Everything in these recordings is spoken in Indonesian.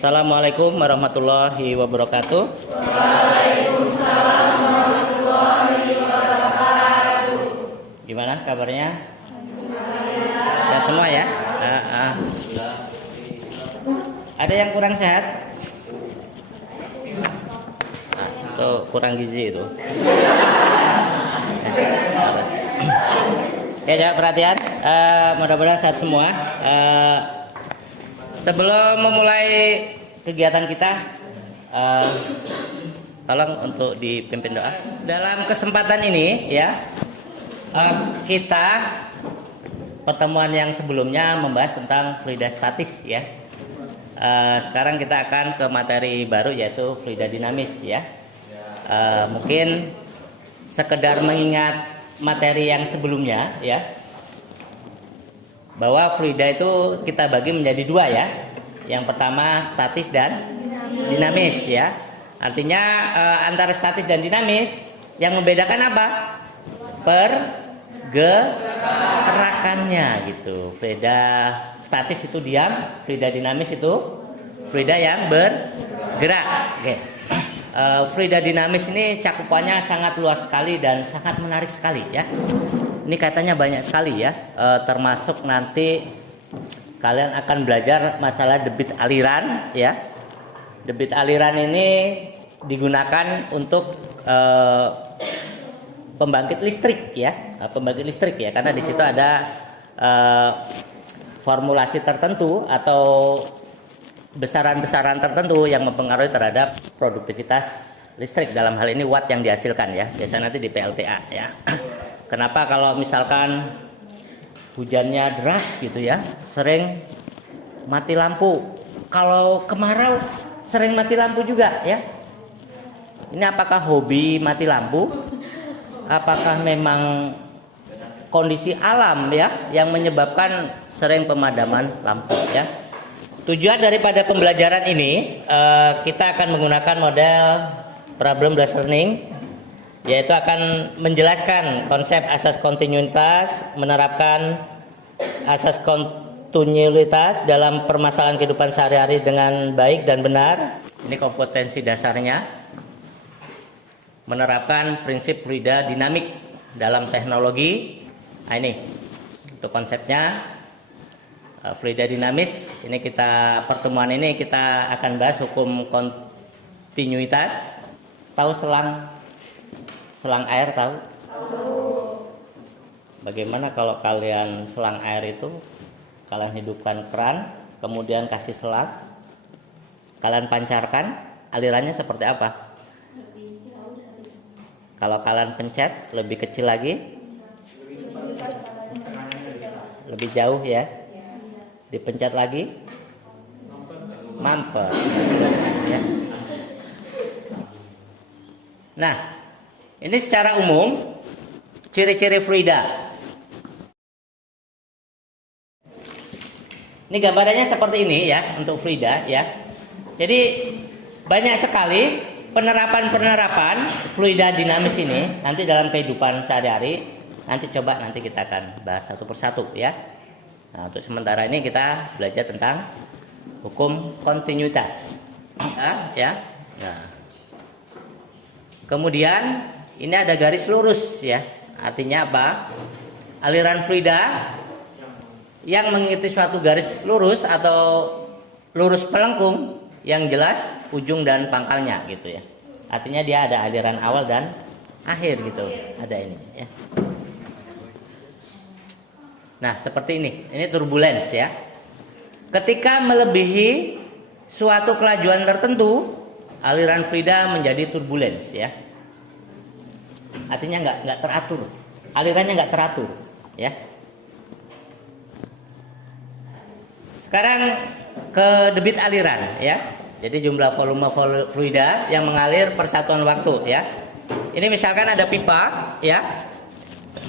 Assalamualaikum warahmatullahi wabarakatuh. Waalaikumsalam warahmatullahi wabarakatuh. Gimana kabarnya? Sehat semua ya? Ada yang kurang sehat? Atau kurang gizi itu? Ya, jawab perhatian. Mudah-mudahan sehat semua. Sebelum memulai kegiatan kita, tolong untuk dipimpin doa. Dalam kesempatan ini, ya, kita pertemuan yang sebelumnya membahas tentang fluida statis, ya. Sekarang kita akan ke materi baru yaitu fluida dinamis, ya. Mungkin sekedar mengingat materi yang sebelumnya, ya, bahwa fluida itu kita bagi menjadi dua, ya. Yang pertama statis dan dinamis, ya. Artinya antara statis dan dinamis yang membedakan apa? Pergerakannya gitu. Fluida statis itu diam, fluida dinamis itu fluida yang bergerak. Oke. Fluida dinamis ini cakupannya sangat luas sekali dan sangat menarik sekali, ya. Ini katanya banyak sekali, ya. Termasuk nanti kalian akan belajar masalah debit aliran, ya. Debit aliran ini digunakan untuk pembangkit listrik, ya. Pembangkit listrik, ya, karena di situ ada formulasi tertentu atau besaran-besaran tertentu yang mempengaruhi terhadap produktivitas listrik, dalam hal ini watt yang dihasilkan, ya. Biasanya nanti di PLTA, ya. Kenapa kalau misalkan hujannya deras gitu, ya, sering mati lampu. Kalau kemarau sering mati lampu juga, ya. Ini apakah hobi mati lampu? Apakah memang kondisi alam, ya, yang menyebabkan sering pemadaman lampu, ya? Tujuan daripada pembelajaran ini, kita akan menggunakan model problem based learning, yaitu akan menjelaskan konsep asas kontinuitas, menerapkan asas kontinuitas dalam permasalahan kehidupan sehari-hari dengan baik dan benar. Ini kompetensi dasarnya. Menerapkan prinsip fluida dinamik dalam teknologi. Nah, ini untuk konsepnya. Fluida dinamis, ini pertemuan ini kita akan bahas hukum kontinuitas. Tahu selang air, tahu? Bagaimana kalau kalian selang air itu kalian hidupkan keran, kemudian kasih selang, kalian pancarkan, alirannya seperti apa? Kalau kalian pencet lebih kecil lagi, lebih jauh, ya. Dipencet lagi, mampet, ya. Nah, ini secara umum ciri-ciri fluida. Ini gambarannya seperti ini, ya, untuk fluida, ya. Jadi banyak sekali penerapan fluida dinamis ini nanti dalam kehidupan sehari-hari. Nanti kita akan bahas satu persatu, ya. Nah, untuk sementara ini kita belajar tentang hukum kontinuitas, ya. Nah, kemudian ini ada garis lurus, ya. Artinya apa? Aliran fluida yang mengikuti suatu garis lurus atau lurus pelengkung yang jelas ujung dan pangkalnya, gitu, ya. Artinya dia ada aliran awal dan akhir, gitu. Ada ini, ya. Nah, seperti ini turbulence, ya. Ketika melebihi suatu kelajuan tertentu, aliran fluida menjadi turbulence, ya. Artinya nggak teratur, alirannya nggak teratur, ya. Sekarang ke debit aliran, ya. Jadi jumlah volume fluida yang mengalir per satuan waktu, ya. Ini misalkan ada pipa, ya,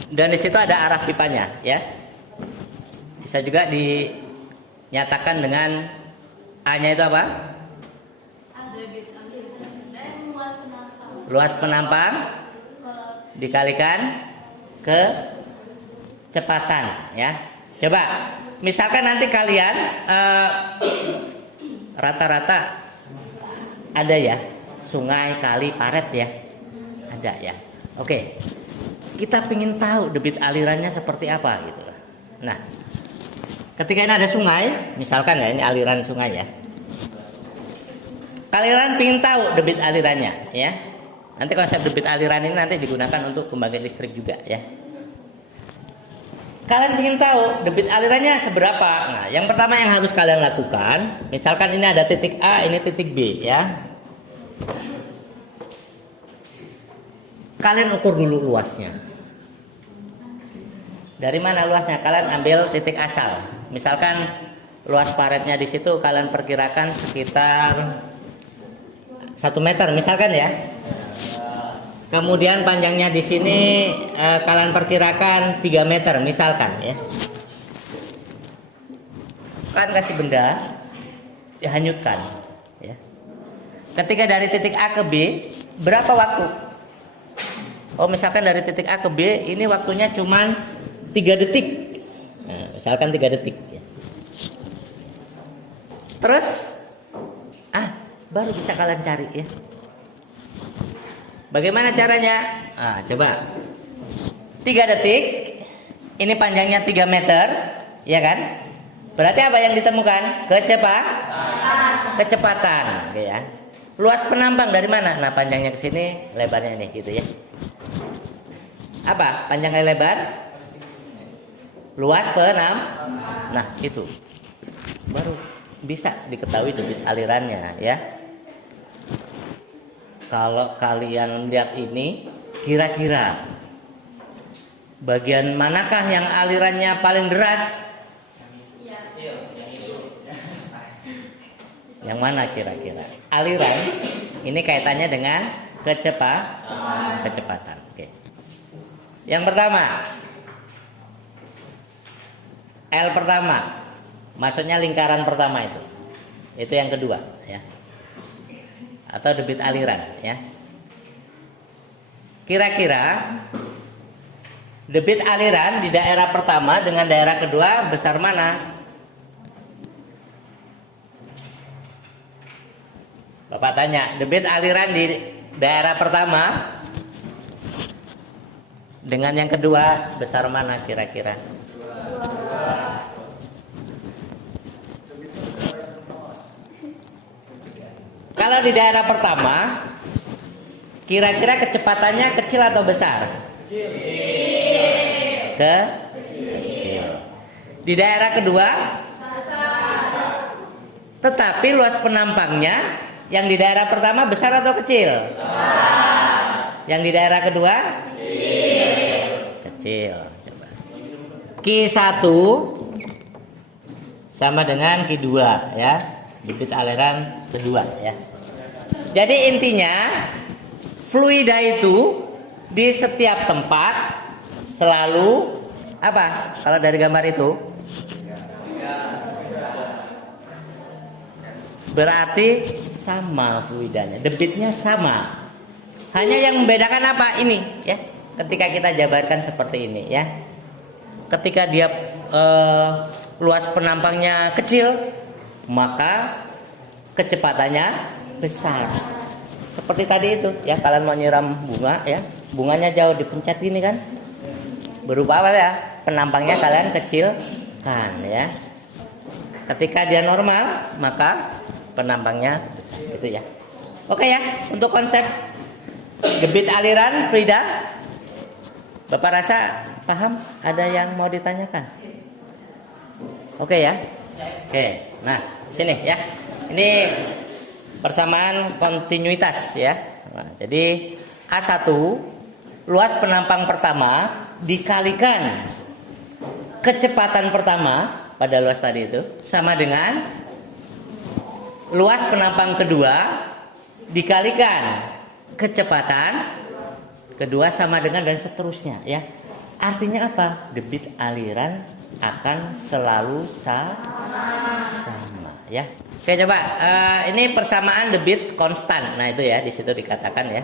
dan di situ ada arah pipanya, ya. Bisa juga dinyatakan dengan A-nya itu apa? Luas penampang dikalikan kecepatan, ya. Coba misalkan nanti kalian rata-rata ada ya, sungai, kali, paret ya, ada ya. Oke, kita ingin tahu debit alirannya seperti apa gitu. Nah, ketika ini ada sungai, misalkan ya, ini aliran sungai ya. Kalian ingin tahu debit alirannya ya. Nanti konsep debit aliran ini nanti digunakan untuk pembangkit listrik juga ya. Kalian ingin tahu debit alirannya seberapa? Nah, yang pertama yang harus kalian lakukan, misalkan ini ada titik A, ini titik B ya. Kalian ukur dulu luasnya. Dari mana luasnya? Kalian ambil titik asal. Misalkan luas paretnya di situ kalian perkirakan sekitar 1 meter misalkan ya. Kemudian panjangnya di sini kalian perkirakan 3 meter misalkan ya. Kalian kasih benda, dihanyutkan ya. Ketika dari titik A ke B, berapa waktu? Oh, misalkan dari titik A ke B ini waktunya cuman 3 detik. Nah, misalkan 3 detik ya. Terus baru bisa kalian cari ya. Bagaimana caranya? Coba 3 detik. Ini panjangnya 3 meter, ya kan? Berarti apa yang ditemukan? Kecepatan, ya. Luas penampang dari mana? Nah, panjangnya ke sini, lebarnya ini, gitu ya. Apa? Panjang kali lebar? Luas penampang. Nah, itu. Baru bisa diketahui debit alirannya, ya. Kalau kalian lihat ini, kira-kira bagian manakah yang alirannya paling deras? Yang mana kira-kira? Aliran ini kaitannya dengan kecepatan. Oke. Yang pertama, L pertama, maksudnya lingkaran pertama itu. Itu yang kedua, ya. Atau debit aliran ya. Kira-kira debit aliran di daerah pertama dengan daerah kedua besar mana? Bapak tanya, debit aliran di daerah pertama dengan yang kedua besar mana kira-kira? Kalau di daerah pertama, kira-kira kecepatannya kecil atau besar? Kecil. Di daerah kedua, tetapi luas penampangnya yang di daerah pertama besar atau kecil? Yang di daerah kedua? Kecil. Coba. Q1 sama dengan Q2 ya. Debit aliran kedua ya. Jadi intinya fluida itu di setiap tempat selalu apa? Kalau dari gambar itu berarti sama fluidanya, debitnya sama. Hanya yang membedakan apa? Ini ya. Ketika kita jabarkan seperti ini ya. Ketika dia luas penampangnya kecil, maka kecepatannya besar. Seperti tadi itu ya, kalian mau nyiram bunga ya, bunganya jauh dipencet ini kan, berupa apa ya, penampangnya kalian kecilkan ya. Ketika dia normal maka penampangnya besar, itu ya. Oke ya, untuk konsep debit aliran fluida Bapak rasa paham? Ada yang mau ditanyakan? Oke ya. Oke, nah sini ya. Ini persamaan kontinuitas ya. Nah, jadi A1 luas penampang pertama dikalikan kecepatan pertama pada luas tadi itu sama dengan luas penampang kedua dikalikan kecepatan kedua sama dengan dan seterusnya ya. Artinya apa? Debit aliran akan selalu sama ya. Oke, coba ini persamaan debit konstan. Nah itu ya, di situ dikatakan ya.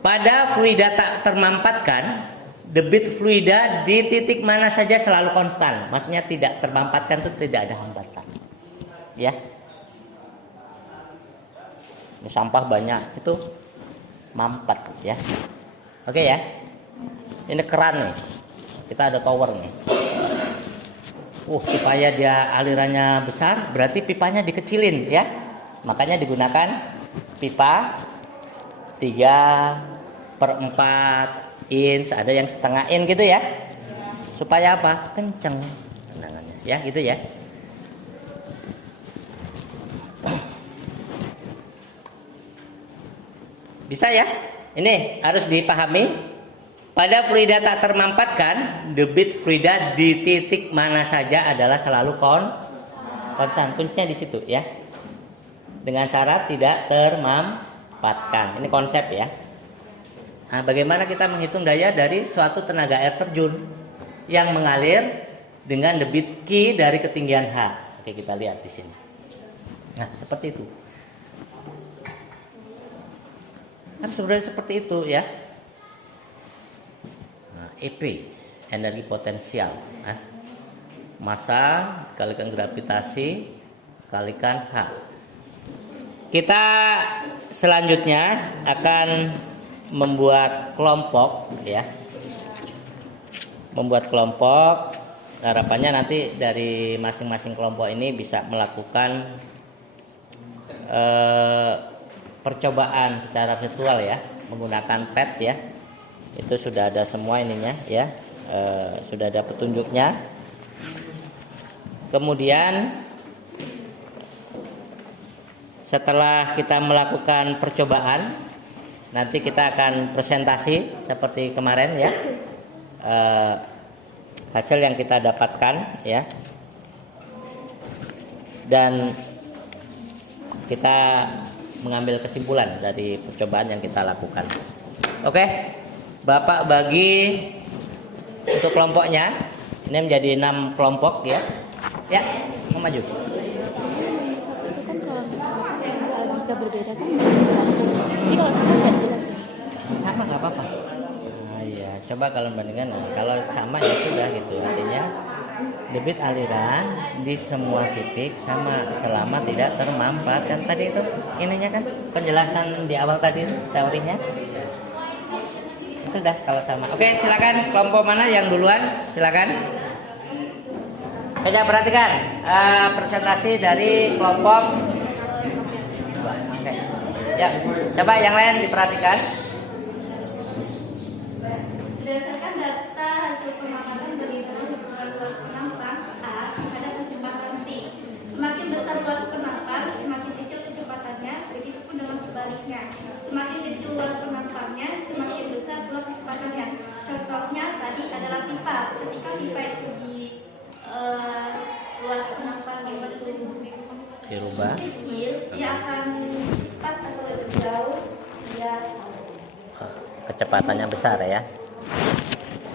Pada fluida tak termampatkan, debit fluida di titik mana saja selalu konstan. Maksudnya tidak termampatkan itu tidak ada hambatan. Ya. sampah banyak itu mampet ya. Oke ya. Ini keran nih. Kita ada tower nih. Supaya dia alirannya besar, berarti pipanya dikecilin ya. Makanya digunakan pipa 3/4 inch, ada yang setengah inch gitu ya. Supaya apa? Kenceng tendangannya ya, gitu ya. Bisa ya? Ini harus dipahami. Pada fluida tak termampatkan, debit fluida di titik mana saja adalah selalu konstan. Kuncinya di situ ya. Dengan syarat tidak termampatkan. Ini konsep ya. Nah, bagaimana kita menghitung daya dari suatu tenaga air terjun yang mengalir dengan debit Q dari ketinggian H. Oke, kita lihat di sini. Nah, seperti itu. Harus sebenarnya seperti itu ya. EP, energi potensial, massa kalikan gravitasi kalikan H. Kita selanjutnya akan membuat kelompok ya, harapannya nanti dari masing-masing kelompok ini bisa melakukan percobaan secara virtual ya, menggunakan pad ya. Itu sudah ada semua ininya ya, sudah ada petunjuknya. Kemudian setelah kita melakukan percobaan, nanti kita akan presentasi seperti kemarin ya, hasil yang kita dapatkan ya, dan kita mengambil kesimpulan dari percobaan yang kita lakukan. Oke. Bapak bagi untuk kelompoknya ini menjadi 6 kelompok ya. Ya, mau maju. Satu itu kan kalau misalnya jika berbeda kan penjelasan. Jadi kalau sama nggak dijelasin. Sama nggak apa-apa. Nah, ya, coba kalau bandingkan. Kalau sama ya sudah gitu. Artinya debit aliran di semua titik sama selama tidak termampatkan. Tadi itu ininya kan penjelasan di awal tadi teorinya. Sudah kalau sama. Oke, silakan kelompok mana yang duluan? Silakan. Coba perhatikan presentasi dari kelompok. Oke. Ya, coba yang lain diperhatikan. Berdasarkan data hasil pengamatan berimbang hubungan luas penampang A pada kecepatan V. Semakin besar luas penampang, semakin kecil kecepatannya. Begitu pun dengan sebaliknya. Semakin kecil luas penampangnya, semakin besar pula kecepatannya. Contohnya tadi adalah pipa. Ketika pipa itu di luas penampang yang Dirubah. kecil, dia akan cepat atau lebih jauh. Dia Kecepatannya besar ya.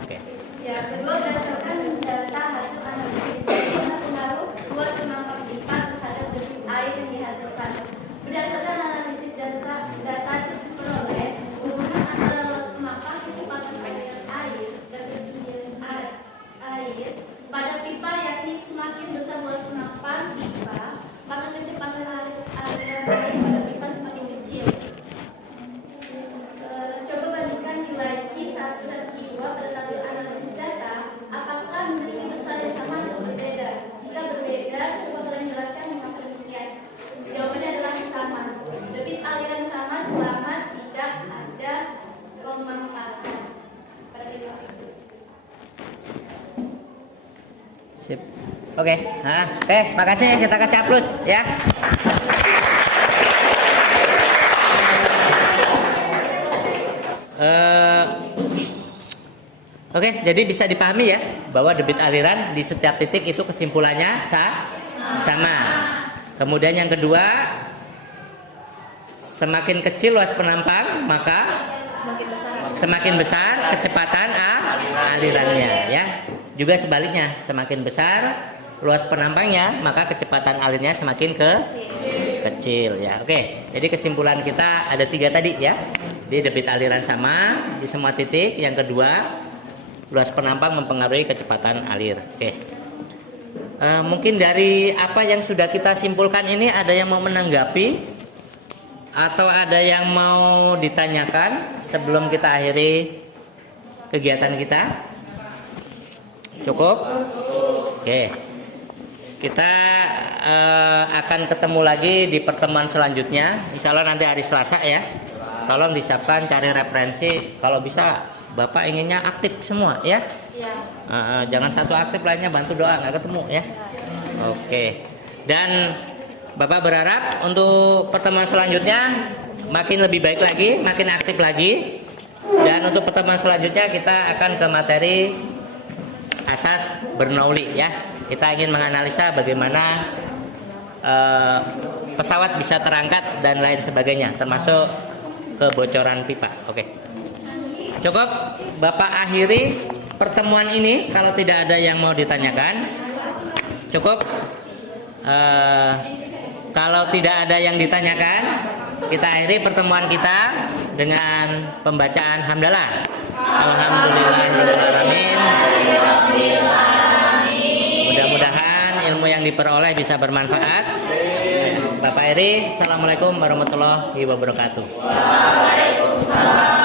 Oke. Ya, kedua berdasarkan data hasil analisis bagaimana pengaruh luas penampang pipa terhadap debit air yang dihasilkan. Berdasarkan analisis data diperoleh hubungan antara luas penampang, kecepatan aliran air dan ketinggian air pada pipa, yakni semakin besar luas penampang pipa, maka kecepatan aliran air pada pipa semakin kecil. Coba bandingkan nilai Q1 dan Q2 pada tabel analisis data. Apakah memiliki besar yang sama atau berbeda? Jika berbeda, coba kalian jelaskan mengapa demikian. Jawabannya adalah sama. Debit aliran sama selama tidak ada pemanfaatan pada pipa itu. Sip. Oke. Oke, makasih ya, kita kasih aplaus ya. Oke, jadi bisa dipahami ya bahwa debit aliran di setiap titik itu kesimpulannya sama. Kemudian yang kedua, semakin kecil luas penampang maka semakin besar kecepatan alirannya ya. Juga sebaliknya, semakin besar luas penampangnya maka kecepatan alirnya semakin kecil ya. Oke, jadi kesimpulan kita ada 3 tadi ya. Di debit aliran sama di semua titik. Yang kedua, luas penampang mempengaruhi kecepatan alir. Oke. Mungkin dari apa yang sudah kita simpulkan ini ada yang mau menanggapi? atau ada yang mau ditanyakan sebelum kita akhiri kegiatan kita? Cukup? Oke. Kita akan ketemu lagi di pertemuan selanjutnya. Insya Allah nanti hari Selasa ya. Tolong disiapkan, cari referensi. Kalau bisa Bapak inginnya aktif semua ya. Jangan satu aktif lainnya bantu doa, nggak ketemu ya. Oke. Dan Bapak berharap untuk pertemuan selanjutnya makin lebih baik lagi, makin aktif lagi. Dan untuk pertemuan selanjutnya kita akan ke materi asas bernauli ya. Kita ingin menganalisa bagaimana pesawat bisa terangkat dan lain sebagainya, termasuk kebocoran pipa. Oke. Cukup Bapak akhiri pertemuan ini kalau tidak ada yang mau ditanyakan. Cukup. Kalau tidak ada yang ditanyakan, kita akhiri pertemuan kita dengan pembacaan hamdalah. Alhamdulillahirobbilalamin. Mudah-mudahan ilmu yang diperoleh bisa bermanfaat. Bapak Eri, assalamualaikum warahmatullahi wabarakatuh. Waalaikumsalam.